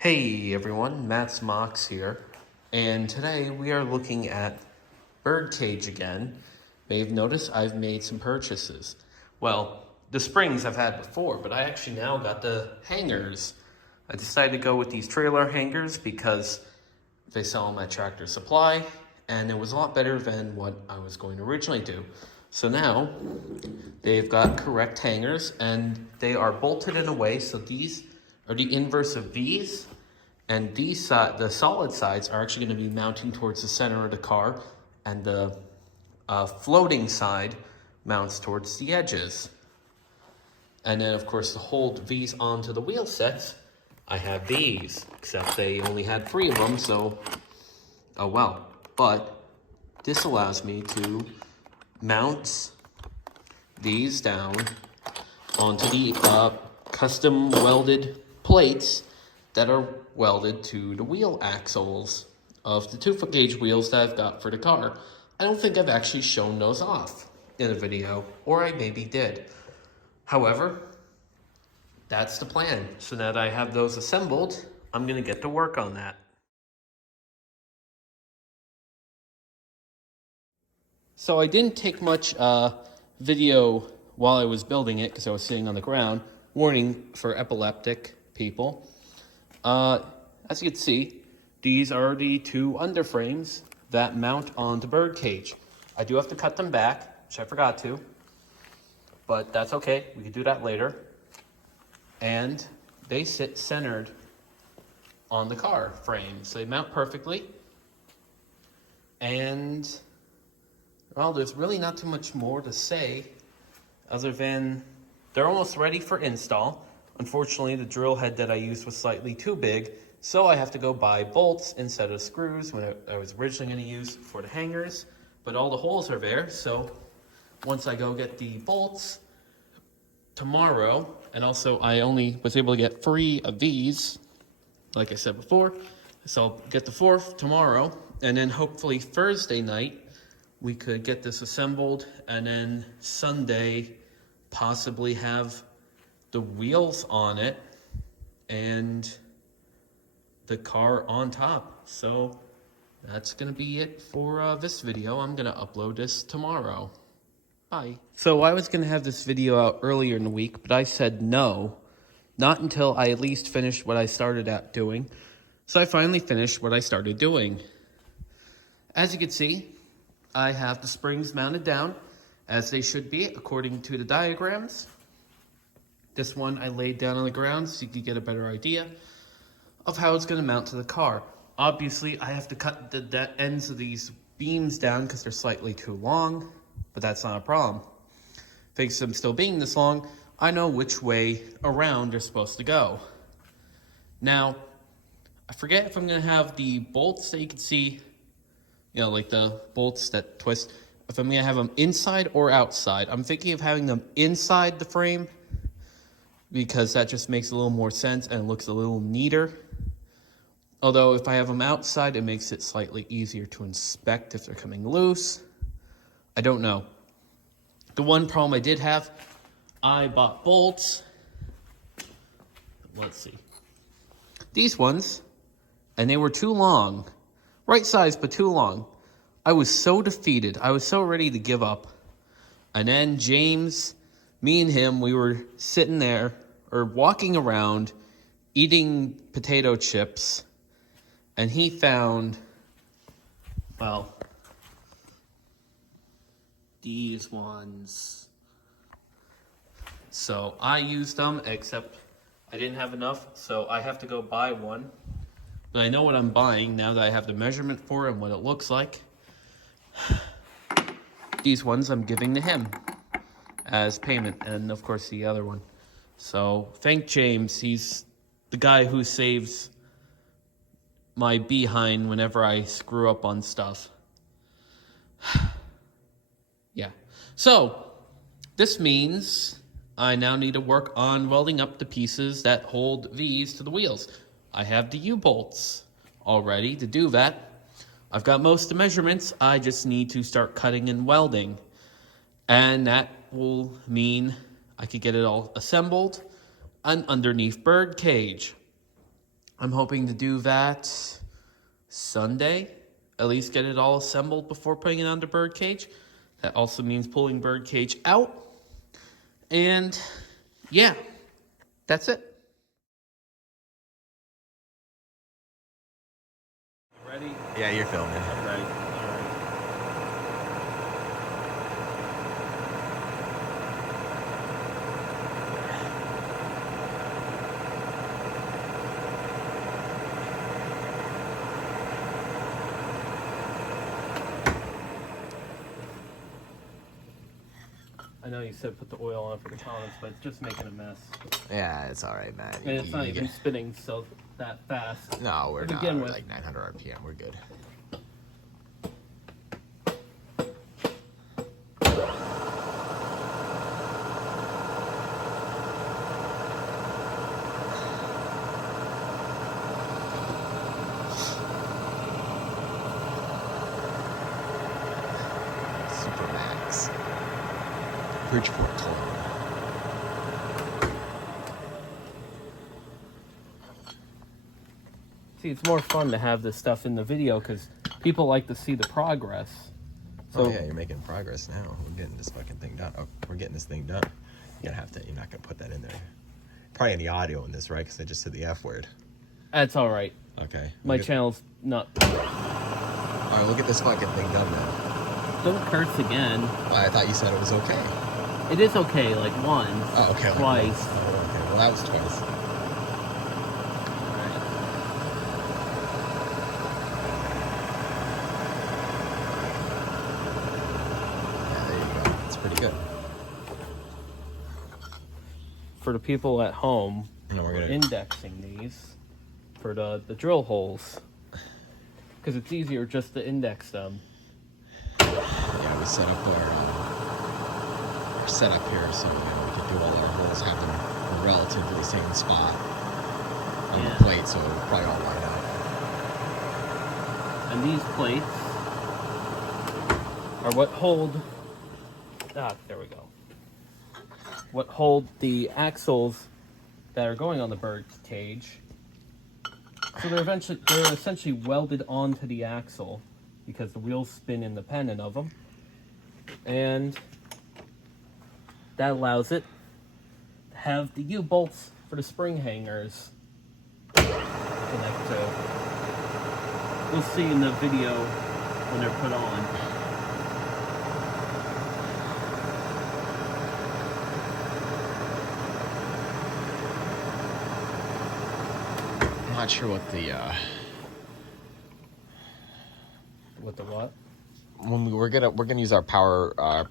Hey everyone, Matt's Mox here, and today we are looking at Birdcage again. May have noticed I've made some purchases. Well, the springs I've had before, but I actually now got the hangers. I decided to go with these trailer hangers because they sell them at Tractor Supply, and it was a lot better than what I was going to originally do. So now they've got correct hangers, and they are bolted in a way so these are the inverse of these, and these the solid sides are actually going to be mounting towards the center of the car, and the floating side mounts towards the edges. And then, of course, to hold these onto the wheel sets, I have these, except they only had 3 of them, so oh well. But this allows me to mount these down onto the custom welded plates that are welded to the wheel axles of the 2-foot gauge wheels that I've got for the car. I don't think I've actually shown those off in a video, or I maybe did. However, that's the plan. So now that I have those assembled, I'm gonna get to work on that. So I didn't take much video while I was building it because I was sitting on the ground. Warning for epileptic people. As you can see, these are the 2 underframes that mount onto Birdcage. I do have to cut them back, which I forgot to, but that's okay. We can do that later. And they sit centered on the car frame, so they mount perfectly. And well, there's really not too much more to say other than they're almost ready for install. Unfortunately, the drill head that I used was slightly too big, so I have to go buy bolts instead of screws when I was originally going to use for the hangers. But all the holes are there, so once I go get the bolts tomorrow, and also I only was able to get 3 of these, like I said before, so I'll get the 4th tomorrow, and then hopefully Thursday night we could get this assembled, and then Sunday possibly have the wheels on it and the car on top. So that's gonna be it for this video. I'm gonna upload this tomorrow. Bye. So I was gonna have this video out earlier in the week, but I said no, not until I at least finished what I started out doing. So I finally finished what I started doing. As you can see, I have the springs mounted down as they should be according to the diagrams. This one I laid down on the ground so you could get a better idea of how it's going to mount to the car. Obviously, I have to cut the ends of these beams down because they're slightly too long, but that's not a problem. Thanks to them still being this long, I know which way around they're supposed to go. Now, I forget if I'm going to have the bolts that you can see, you know, like the bolts that twist, if I'm going to have them inside or outside. I'm thinking of having them inside the frame because that just makes a little more sense and looks a little neater. Although if I have them outside, it makes it slightly easier to inspect if they're coming loose. I don't know. The one problem I did have, I bought bolts. Let's see. These ones, and they were too long. Right size, but too long. I was so defeated. I was so ready to give up. And then James, me and him, we were sitting there, or walking around, eating potato chips, and he found, well, these ones. So I used them, except I didn't have enough, so I have to go buy one. But I know what I'm buying now that I have the measurement for it and what it looks like. These ones I'm giving to him as payment, and of course the other one. So thank James. He's the guy who saves my behind whenever I screw up on stuff. Yeah. So this means I now need to work on welding up the pieces that hold these to the wheels. I have the U-bolts all ready to do that. I've got most of the measurements. I just need to start cutting and welding. And that will mean I could get it all assembled and underneath Birdcage. I'm hoping to do that Sunday. At least get it all assembled before putting it onto Birdcage. That also means pulling Birdcage out. And yeah, that's it. You ready? Yeah, you're filming. I'm ready. All right. I know you said put the oil on for the columns, but it's just making a mess. Yeah, it's all right, man. And it's not even spinning so that fast. No, we're To not. begin We're with. like 900 RPM. We're good. Supermax. Bridgeport Cologne. See, it's more fun to have this stuff in the video because people like to see the progress. So Oh yeah, you're making progress now. We're getting this fucking thing done. Oh, we're getting this thing done. You're not gonna put that in there. Probably any audio in this, right? Because I just said the F word. that's all right. Okay. My channel's not. All right, we'll get this fucking thing done then. Don't curse again. I thought you said it was okay. It is okay, like once. Oh, okay. Like Twice. once. Oh, okay. Well, that was twice. Yeah, there you go. It's pretty good. For the people at home, No, we're we're gonna. indexing these for the drill holes because it's easier just to index them. Yeah, we set up our setup here so we can do all our holes, have them in a relatively same spot on Yeah. the plate, so it'll probably all line up. And these plates are what hold. There we go. What hold the axles that are going on the Birdcage. So they're essentially welded onto the axle because the wheels spin independent of them, and that allows it to have the U-bolts for the spring hangers connect to. We'll see in the video when they're put on. I'm not sure what the With the what? when we're gonna use our power our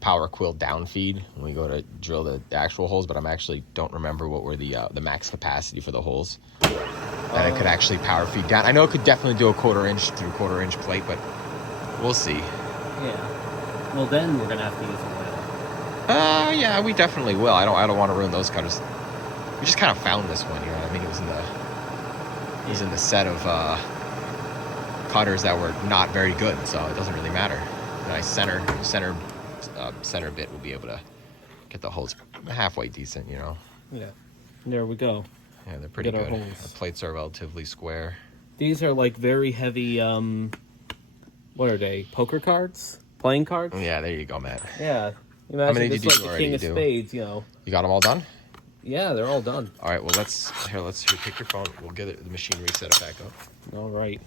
power quill down feed when we go to drill the actual holes, but I'm actually don't remember what were the max capacity for the holes that it could actually power feed down. I know it could definitely do a quarter-inch through quarter-inch plate, but we'll see. Yeah. Well, then we're gonna have to use oil. Yeah, we definitely will. I don't want to ruin those cutters. We just kind of found this one, you know what I mean? It was in the set of cutters that were not very good, so it doesn't really matter. A nice center bit will be able to get the holes halfway decent, you know. Yeah. There we go. Yeah, they're pretty Get our good. holes. The plates are relatively square. These are like very heavy, what are they? Poker cards? Playing cards? Yeah, there you go, Matt. Yeah. How Imagine many this did you like do the already? king of You do? spades, you know. You got them all done? Yeah, they're all done. All right, well, let's pick your phone. We'll get the machine reset it back up. All right.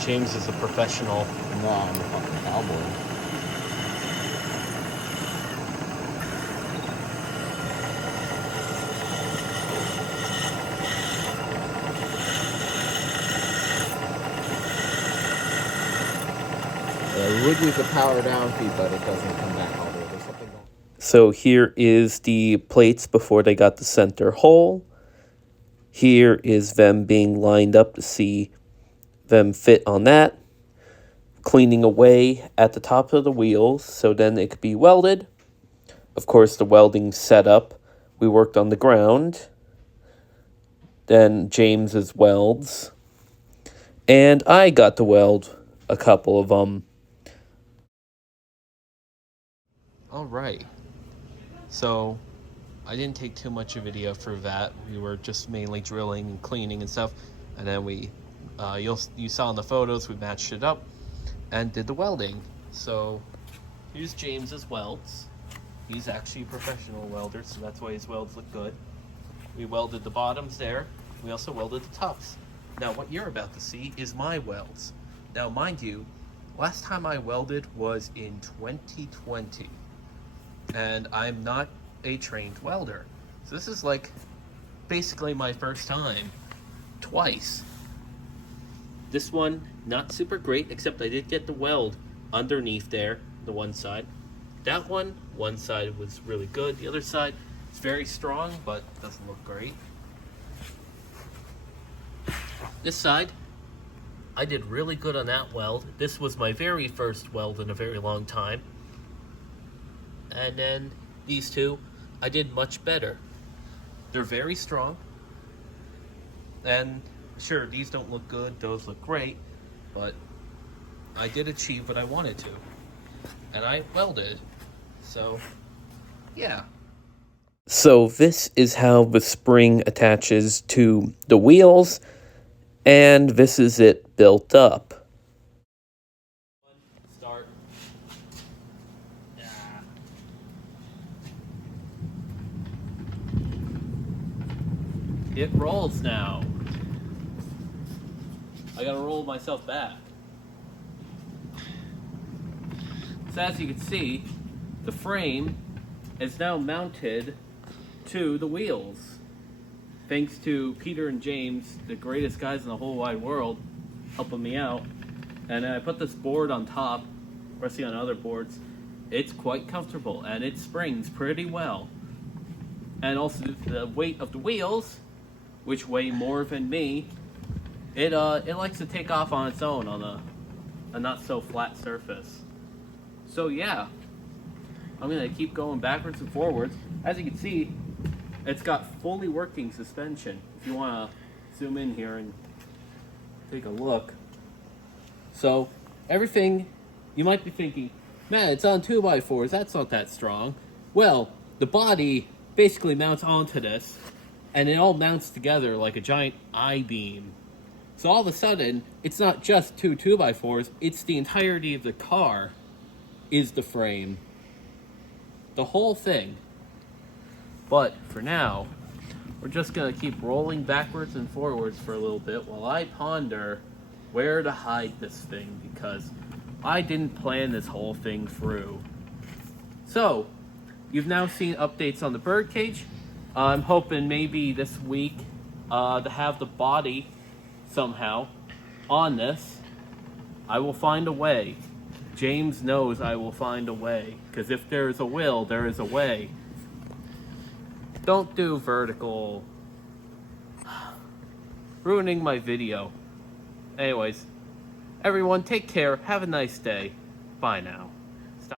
James is a professional. No, I'm a fucking cowboy. Yeah, we would use a power down feed, but it doesn't come back all the way. There's something going. So here is the plates before they got the center hole. Here is them being lined up to see them fit on that. Cleaning away at the top of the wheels so then it could be welded. of course, the welding setup. We worked on the ground. Then James's welds. And I got to weld a couple of them. Alright. So, I didn't take too much of video for that. We were just mainly drilling and cleaning and stuff. And then you saw in the photos, we matched it up and did the welding. So, here's James's welds. He's actually a professional welder, so that's why his welds look good. We welded the bottoms there. We also welded the tops. Now, what you're about to see is my welds. Now, mind you, last time I welded was in 2020. And I'm not a trained welder. So this is like basically my first time. Twice. This one, not super great, except I did get the weld underneath there, the one side. That one side was really good. The other side is very strong, but doesn't look great. This side, I did really good on that weld. This was my very first weld in a very long time. And then these two, I did much better. They're very strong. And sure, these don't look good, those look great, but I did achieve what I wanted to. And I welded. So, yeah. So this is how the spring attaches to the wheels, and this is it built up. Start. It rolls now. I gotta roll myself back. So as you can see, the frame is now mounted to the wheels. Thanks to Peter and James, the greatest guys in the whole wide world, helping me out. And I put this board on top, resting on other boards. It's quite comfortable and it springs pretty well. And also the weight of the wheels, which weigh more than me, it likes to take off on its own on a not so flat surface. So yeah, I'm gonna keep going backwards and forwards. As you can see, it's got fully working suspension. If you wanna zoom in here and take a look. So everything, you might be thinking, man, it's on 2x4s, that's not that strong. Well, the body basically mounts onto this, and it all mounts together like a giant I-beam. So all of a sudden, it's not just two 2x4s, it's the entirety of the car is the frame. The whole thing. But for now, we're just gonna keep rolling backwards and forwards for a little bit while I ponder where to hide this thing, because I didn't plan this whole thing through. So, you've now seen updates on the Birdcage. I'm hoping maybe this week to have the body somehow on this. I will find a way. James knows I will find a way, because if there is a will, there is a way. Don't do vertical. Ruining my video. Anyways, everyone take care, have a nice day. Bye now.